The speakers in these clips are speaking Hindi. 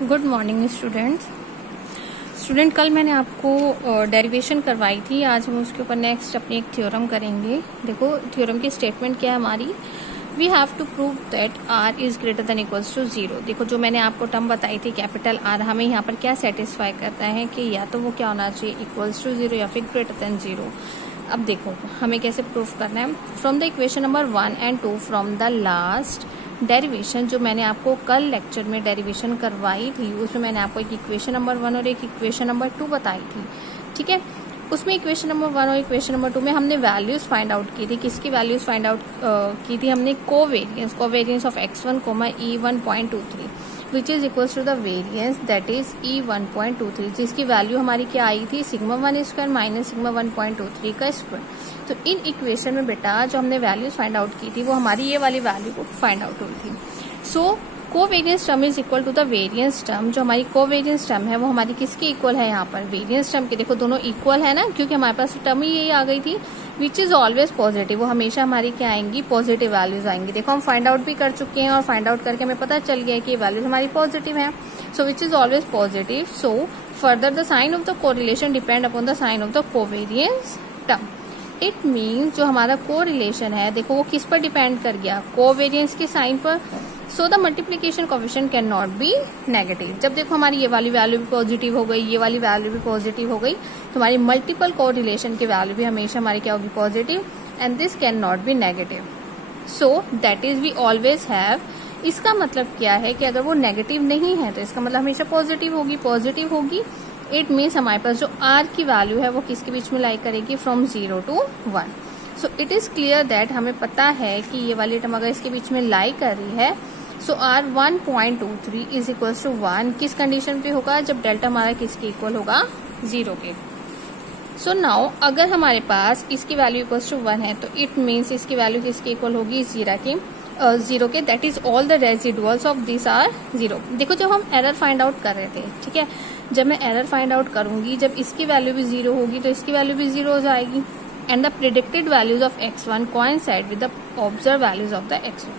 गुड मॉर्निंग स्टूडेंट कल मैंने आपको डेरिवेशन करवाई थी। आज हम उसके ऊपर नेक्स्ट अपनी एक थ्योरम करेंगे। देखो थ्योरम की स्टेटमेंट क्या है हमारी, we have to prove that R is greater than equals to zero. देखो जो मैंने आपको टर्म बताई थी कैपिटल आर, हमें यहाँ पर क्या सेटिस्फाई करता है कि या तो वो क्या होना चाहिए इक्वल्स टू जीरो या फिर ग्रेटर देन जीरो। अब देखो हमें कैसे प्रूफ करना है। From the equation number 1 and 2 from the last derivation, जो मैंने आपको कल लेक्चर में डेरिवेशन करवाई थी उसमें मैंने आपको एक इक्वेशन नंबर 1 और एक इक्वेशन नंबर 2 बताई थी। ठीक है, उसमें इक्वेशन नंबर 1 और इक्वेशन नंबर 2 में हमने वैल्यूज फाइंड आउट की थी। किसकी वैल्यूज फाइंड आउट की थी हमने? Covariance of x1, E1.23 which is equals to the variance that is E1.23, जिसकी वैल्यू हमारी क्या आई थी? सिग्मा 1 स्क्वायर माइनस सिग्मा 1.23 का स्क्वायर। तो इन इक्वेशन में बेटा जो हमने वैल्यूज फाइंड आउट की थी वो हमारी ये वाली वैल्यू को फाइंड आउट हुई थी। So covariance term is equal to the variance term. जो हमारी कोवेरियंस टर्म है वो हमारी किसकी इक्वल है? यहाँ पर वेरियंस टर्म की। देखो दोनों इक्वल है ना, क्योंकि हमारे पास टर्म ही यही आ गई थी विच इज ऑलवेज पॉजिटिव। वो हमेशा हमारी क्या आएंगी? पॉजिटिव वैल्यूज आएंगी। देखो हम फाइंड आउट भी कर चुके हैं और फाइंड आउट करके हमें पता चल गया कि वैल्यूज हमारी पॉजिटिव है। So which is always positive. So further the sign of the correlation depend upon the sign of the covariance term. It means जो हमारा कोरिलेशन है देखो वो किस पर डिपेंड कर गया? कोवेरियंस के साइन पर। So the multiplication coefficient can not be negative. जब देखो हमारी ये वाली वैल्यू भी पॉजिटिव हो गई, ये वाली वैल्यू भी पॉजिटिव हो गई, तो हमारी मल्टीपल कोरिलेशन की वैल्यू भी हमेशा हमारी क्या होगी? Positive, and this can not be negative. So that is we always have. इसका मतलब क्या है कि अगर वो नेगेटिव नहीं है तो इसका मतलब हमेशा पॉजिटिव होगी। इट मीन्स हमारे पास जो आर की वैल्यू है वो किसके बीच में लाई करेगी? From 0 to 1। So it is clear that हमें पता है कि ये वाली टर्म अगर इसके बीच में लाई कर रही है सो आर 1.23 इज इक्वल्स टू 1 किस कंडीशन पे होगा? जब डेल्टा हमारा किसके इक्वल होगा? 0 के। सो नाउ अगर हमारे पास इसकी वैल्यू इक्वल्स टू 1 है तो इट मीन्स इसकी वैल्यू किसके इक्वल होगी? 0 के। That is all the residuals of this are 0। देखो जब हम एरर फाइंड आउट कर रहे थे, ठीक है, जब मैं एरर फाइंड आउट करूंगी जब इसकी वैल्यू भी 0 होगी तो इसकी वैल्यू भी 0 हो जाएगी। And the predicted values of x1 coincide with the observed values of the x1.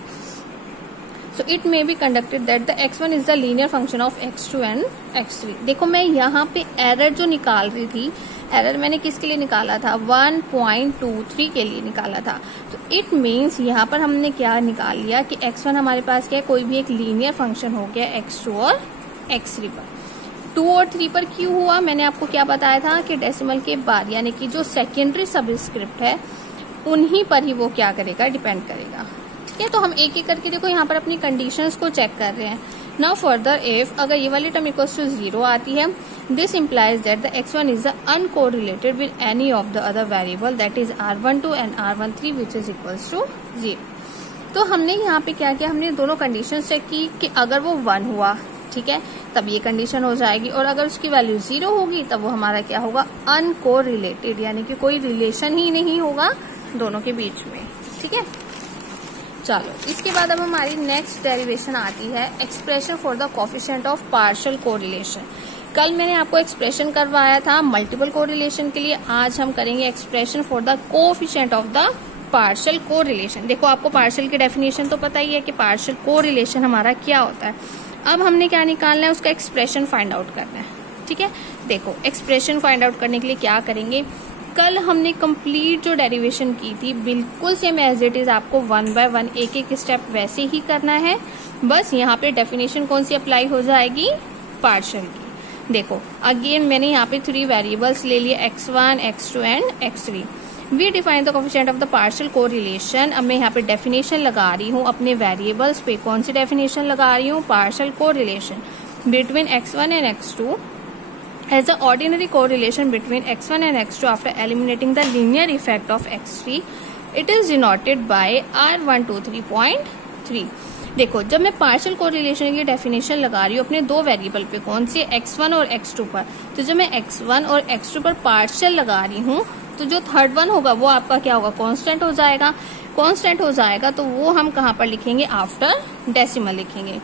So it may be conducted that the x1 is the linear function of x2 and x3. देखो मैं यहाँ पे एरर जो निकाल रही थी, एरर मैंने किसके लिए निकाला था? 1.23 के लिए निकाला था। तो इट मीन्स यहाँ पर हमने क्या निकाल लिया कि x1 हमारे पास क्या है? कोई भी एक लीनियर फंक्शन हो गया x2 और x3 पर। 2 और 3 पर क्यों हुआ? मैंने आपको क्या बताया था कि डेसिमल के बाद यानी कि जो सेकेंडरी सबस्क्रिप्ट है उन्हीं पर ही वो क्या करेगा? डिपेंड करेगा। ठीक है, तो हम एक एक करके देखो यहाँ पर अपनी कंडीशंस को चेक कर रहे हैं। नाउ फर्दर इफ अगर ये वाली टर्म इक्वल्स टू 0 आती है, this implies that the x1 is uncorrelated with any of the other variable that is r12 and r13 which is equals to 0। तो हमने यहाँ पे क्या किया? हमने दोनों कंडीशंस चेक की कि अगर वो 1 हुआ, ठीक है, तब ये कंडीशन हो जाएगी, और अगर उसकी वैल्यू 0 होगी तब वो हमारा क्या होगा? अनकोरिलेटेड, यानी कि कोई रिलेशन ही नहीं होगा दोनों के बीच में। ठीक है, चलो इसके बाद अब हमारी नेक्स्ट डेरिवेशन आती है expression for the coefficient of partial correlation. कल मैंने आपको एक्सप्रेशन करवाया था मल्टीपल कोरिलेशन के लिए, आज हम करेंगे expression for the coefficient of the partial correlation. देखो आपको पार्शियल की डेफिनेशन तो पता ही है कि पार्शियल कोरिलेशन हमारा क्या होता है। अब हमने क्या निकालना है? उसका एक्सप्रेशन फाइंड आउट करना है। ठीक है, देखो एक्सप्रेशन फाइंड आउट करने के लिए क्या करेंगे? कल हमने कंप्लीट जो डेरिवेशन की थी बिल्कुल सेम एज इट इज आपको 1 by 1 एक एक स्टेप वैसे ही करना है। बस यहाँ पे डेफिनेशन कौन सी अप्लाई हो जाएगी? पार्शियल की। देखो अगेन मैंने यहाँ पे 3 वेरिएबल्स ले लिए x1, x2 and x3। We define the coefficient of the partial correlation. अब मैं यहाँ पे डेफिनेशन लगा रही हूँ अपने वेरिएबल्स पे। कौन सी डेफिनेशन लगा रही हूँ? Partial correlation between x1 and x2 as the ordinary correlation between x1 and x2 after eliminating the linear effect of x3. It is denoted by R123.3. देखो जब मैं पार्शियल कोरिलेशन की डेफिनेशन लगा रही हूँ अपने दो वेरिएबल पे, कौन से? x1 और x2 पर, तो जब मैं x1 और x2 पर पार्शियल लगा रही हूँ तो जो थर्ड वन होगा वो आपका क्या होगा? कांस्टेंट हो जाएगा। कांस्टेंट हो जाएगा तो वो हम कहाँ पर लिखेंगे? आफ्टर डेसिमल लिखेंगे।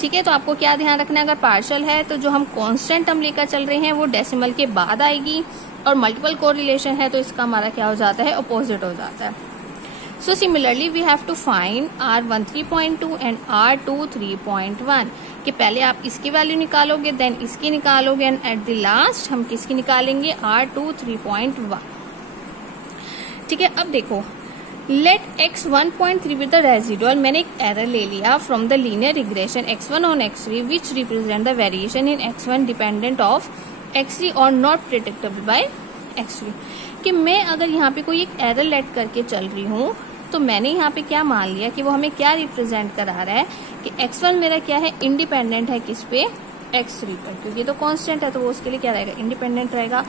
ठीक है, तो आपको क्या ध्यान रखना है? अगर पार्शियल है तो जो हम कांस्टेंट टर्म लेकर चल रहे हैं वो डेसिमल के बाद आएगी, और मल्टीपल कोरिलेशन है तो इसका हमारा क्या हो जाता है? अपोजिट हो जाता है। So similarly, we have to find R13.2 and R23.1. कि पहले आप इसकी वैल्यू निकालोगे, देन इसकी निकालोगे, एंड एट द लास्ट हम किसकी निकालेंगे, R2 3.1। ठीक है, अब देखो late x1 1.3 with the residual, मैंने एक एरर ले लिया from the linear regression x1 on x3 which represent the variation in x1 dependent of x3 और नॉट प्रेडिक्टेबल बाय x3। कि मैं अगर यहाँ पे कोई एक एरर लेट करके चल रही हूँ तो मैंने यहाँ पे क्या मान लिया कि वो हमें क्या रिप्रेजेंट करा रहा है कि x1 मेरा क्या है, इंडिपेंडेंट है किस पे, x3 पर, क्योंकि तो कांस्टेंट है तो वो उसके लिए क्या रहेगा, इंडिपेंडेंट रहेगा।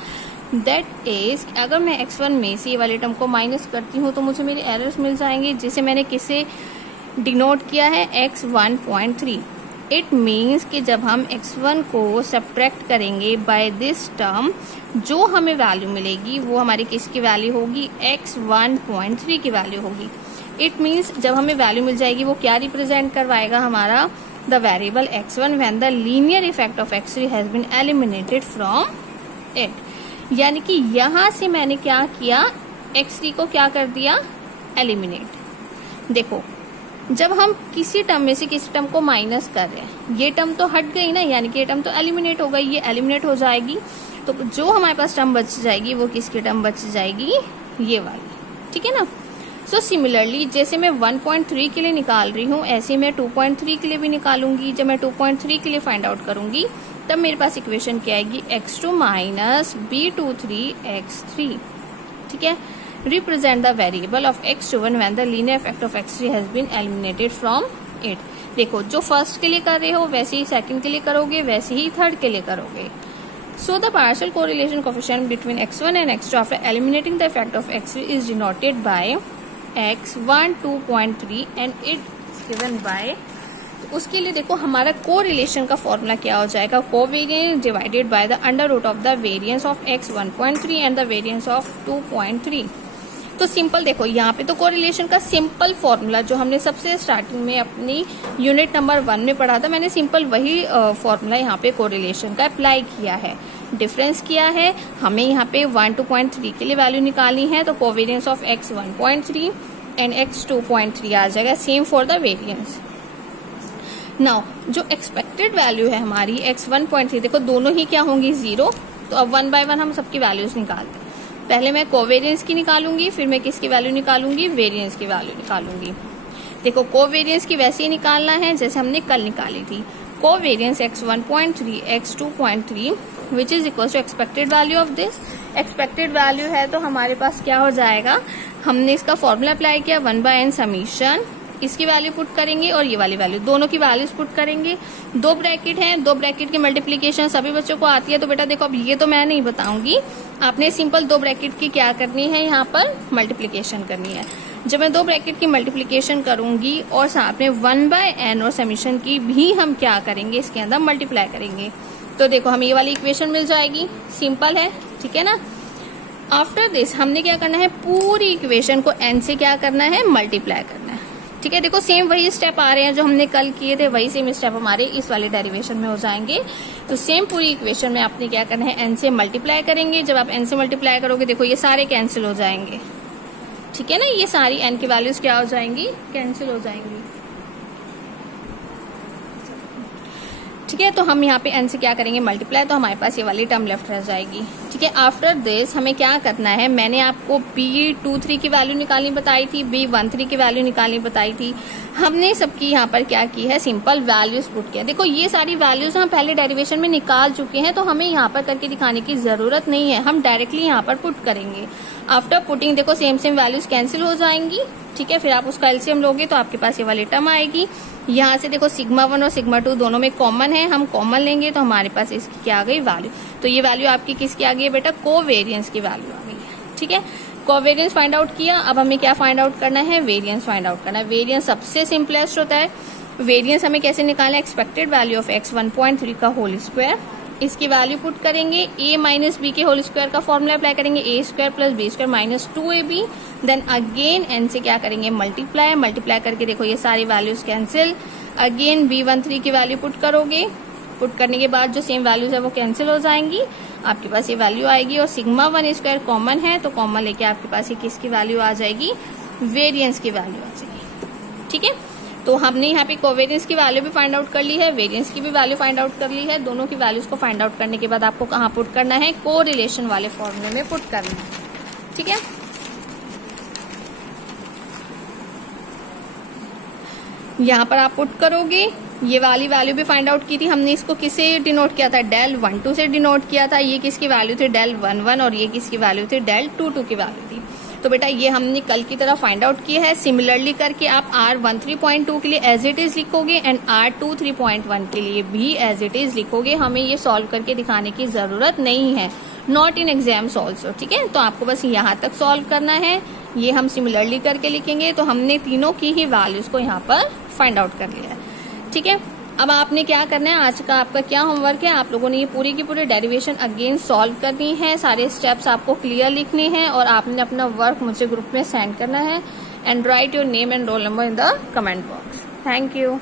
दैट इज अगर मैं x1 में से ये वाले टर्म को माइनस करती हूँ तो मुझे मेरे एरर्स मिल जाएंगे, जिसे मैंने किसे डिनोट किया है, x1.3। इट मीन्स कि जब हम x1 को सब्ट्रैक्ट करेंगे बाय दिस टर्म, जो हमें वैल्यू मिलेगी वो हमारी किसकी वैल्यू होगी, x1.3 की वैल्यू होगी। इट मीन्स जब हमें वैल्यू मिल जाएगी वो क्या रिप्रेजेंट करवाएगा, हमारा the variable x1 when the linear effect of x3 has been eliminated from it. यानी कि यहां से मैंने क्या किया, x3 को क्या कर दिया, एलिमिनेट। देखो जब हम किसी टर्म में से किसी टर्म को माइनस कर रहे हैं, ये टर्म तो हट गई ना, यानी कि ये टर्म तो एलिमिनेट हो गई, ये एलिमिनेट हो जाएगी, तो जो हमारे पास टर्म बच जाएगी वो किसकी टर्म बच जाएगी, ये वाली। ठीक है ना। सो सिमिलरली जैसे मैं 1.3 के लिए निकाल रही हूँ, ऐसे मैं 2.3 के लिए भी निकालूंगी। जब मैं 2.3 के लिए फाइंड आउट करूंगी तब मेरे पास इक्वेशन क्या आएगी, x2 माइनस B23 x3। ठीक है, represent the variable of x1 when the linear effect of x3 has been eliminated from it। देखो जो फर्स्ट के लिए कर रहे हो वैसे ही सेकंड के लिए करोगे, वैसे ही थर्ड के लिए करोगे। So the partial correlation coefficient between x1 and x2 after eliminating the effect of x3 is denoted by x1 2.3 and it is given by, तो उसके लिए देखो हमारा कोरिलेशन का फॉर्मूला क्या हो जाएगा, covariance divided by the under root of the variance of x 1.3 and the variance of 2.3। तो सिंपल देखो यहाँ पे तो कोरिलेशन का सिंपल फॉर्मूला जो हमने सबसे स्टार्टिंग में अपनी यूनिट नंबर 1 में पढ़ा था, मैंने सिंपल वही फॉर्मूला यहाँ पे कोरिलेशन का अप्लाई किया है। डिफरेंस किया है, हमें यहाँ पे 1 2.3 के लिए वैल्यू निकालनी है, तो covariance of x 1.3 and x 2.3 आ जाएगा, same for the variance. Now जो एक्सपेक्टेड वैल्यू है हमारी x 1.3, देखो दोनों ही क्या होंगी, 0। तो अब 1 बाय 1 हम सबकी वैल्यूज निकालते हैं। पहले मैं कोवेरिएंस की निकालूंगी, फिर मैं किसकी वैल्यू निकालूंगी, वेरिएंस की वैल्यू निकालूंगी। देखो कोवेरिएंस की वैसे ही निकालना है जैसे हमने कल निकाली थी। Covariance x 1.3 x 2.3 which is equal to expected value of this. Expected value है तो हमारे पास क्या हो जाएगा, हमने इसका फॉर्मूला अप्लाई किया 1/n समीशन, इसकी वैल्यू पुट करेंगे और ये वाली वैल्यू, दोनों की वैल्यूज पुट करेंगे। 2 ब्रैकेट हैं, 2 ब्रैकेट की मल्टीप्लीकेशन सभी बच्चों को आती है, तो बेटा देखो अब ये तो मैं नहीं बताऊंगी, आपने सिंपल 2 ब्रैकेट की क्या करनी है, यहाँ पर मल्टीप्लीकेशन करनी है। जब मैं 2 ब्रैकेट की मल्टीप्लीकेशन करूंगी और साथ में 1/n और समीशन की भी हम क्या करेंगे, इसके अंदर मल्टीप्लाई करेंगे, तो देखो हमें ये वाली इक्वेशन मिल जाएगी। सिंपल है, ठीक है ना। आफ्टर दिस हमने क्या करना है, पूरी इक्वेशन को n से क्या करना है, मल्टीप्लाई करना है। ठीक है, देखो सेम वही स्टेप आ रहे हैं जो हमने कल किए थे, वही सेम स्टेप हमारे इस वाले डेरिवेशन में हो जाएंगे। तो सेम पूरी इक्वेशन में आपने क्या करना है, n से मल्टीप्लाई करेंगे। जब आप n से मल्टीप्लाई करोगे देखो ये सारे कैंसिल हो जाएंगे। ठीक है ना, ये सारी n की वैल्यूज क्या हो जाएंगी, कैंसिल हो जाएंगी। ठीक है, तो हम यहाँ पे n से क्या करेंगे, मल्टीप्लाई, तो हमारे पास ये वाली टर्म लेफ्ट रह जाएगी। ठीक है, आफ्टर दिस हमें क्या करना है, मैंने आपको B23 की वैल्यू निकालनी बताई थी, B13 की वैल्यू निकालनी बताई थी, हमने सबकी यहाँ पर क्या की है, सिंपल वैल्यूज पुट किया। देखो ये सारी वैल्यूज हम पहले डेरिवेशन में निकाल चुके हैं, तो हमें यहाँ पर करके दिखाने की जरूरत नहीं है, हम डायरेक्टली यहाँ पर पुट करेंगे। आफ्टर पुटिंग देखो सेम वैल्यूज कैंसिल हो जाएंगी। ठीक है, फिर आप उसका एलसीएम लोगे तो आपके पास ये वाली टर्म आएगी। यहाँ से देखो सिग्मा 1 और सिग्मा 2 दोनों में कॉमन है, हम कॉमन लेंगे तो हमारे पास इसकी क्या आ गई, वैल्यू। तो ये वैल्यू आपकी किसकी आ गई है बेटा, कोवेरिएंस की वैल्यू आ गई है। ठीक है, कोवेरिएंस फाइंड आउट किया, अब हमें क्या फाइंड आउट करना है, वेरिएंस फाइंड आउट करना है। वेरिएंस सबसे सिंपलेस्ट होता है। वेरिएंस हमें कैसे निकालना है, एक्सपेक्टेड वैल्यू ऑफ x 1.3 का होल स्क्वायर, इसकी वैल्यू पुट करेंगे, a माइनस बी के होल स्क्वायर का फॉर्मूला अप्लाई करेंगे, a square plus B square minus 2ab, then again n से क्या करेंगे, मल्टीप्लाई। मल्टीप्लाई करके देखो ये सारी वैल्यूज कैंसिल, अगेन B13 की वैल्यू पुट करोगे, पुट करने के बाद जो सेम वैल्यूज है वो कैंसिल हो जाएंगी, आपके पास ये वैल्यू आएगी। और सिग्मा 1 स्क्वायर कॉमन है तो कॉमन लेके आपके पास ये किसकी वैल्यू आ जाएगी, वेरिएंस की वैल्यू आ जाएगी। ठीक है, तो हमने यहाँ पे कोवेरियंस की वैल्यू भी फाइंड आउट कर ली है, वेरियंस की भी वैल्यू फाइंड आउट कर ली है। दोनों की वैल्यूज को फाइंड आउट करने के बाद आपको कहाँ पुट करना है, कोरिलेशन वाले फॉर्मूले में पुट करना है। ठीक है, यहाँ पर आप पुट करोगे, ये वाली वैल्यू भी फाइंड आउट की थी हमने, इसको किससे डिनोट किया था, del 1 2 से डिनोट किया था। ये किसकी वैल्यू थी, del 1 1, और ये किसकी वैल्यू थी, del 2 2 की वैल्यू थी। तो बेटा ये हमने कल की तरह फाइंड आउट किया है। सिमिलरली करके आप R13.2 के लिए एज इट इज लिखोगे एंड R23.1 के लिए भी एज इट इज लिखोगे। हमें ये सॉल्व करके दिखाने की जरूरत नहीं है, नॉट इन एग्जाम्स ऑल्सो। ठीक है, तो आपको बस यहाँ तक सॉल्व करना है, ये हम सिमिलरली करके लिखेंगे। तो हमने तीनों की ही वैल्यूज को यहाँ पर फाइंड आउट कर लिया है। ठीक है, अब आपने क्या करना है, आज का आपका क्या होमवर्क है, आप लोगों ने ये पूरी की पूरी डेरिवेशन अगेन सॉल्व करनी है। सारे स्टेप्स आपको क्लियर लिखने हैं और आपने अपना वर्क मुझे ग्रुप में सेंड करना है and right your name and roll number in the comment box. Thank you.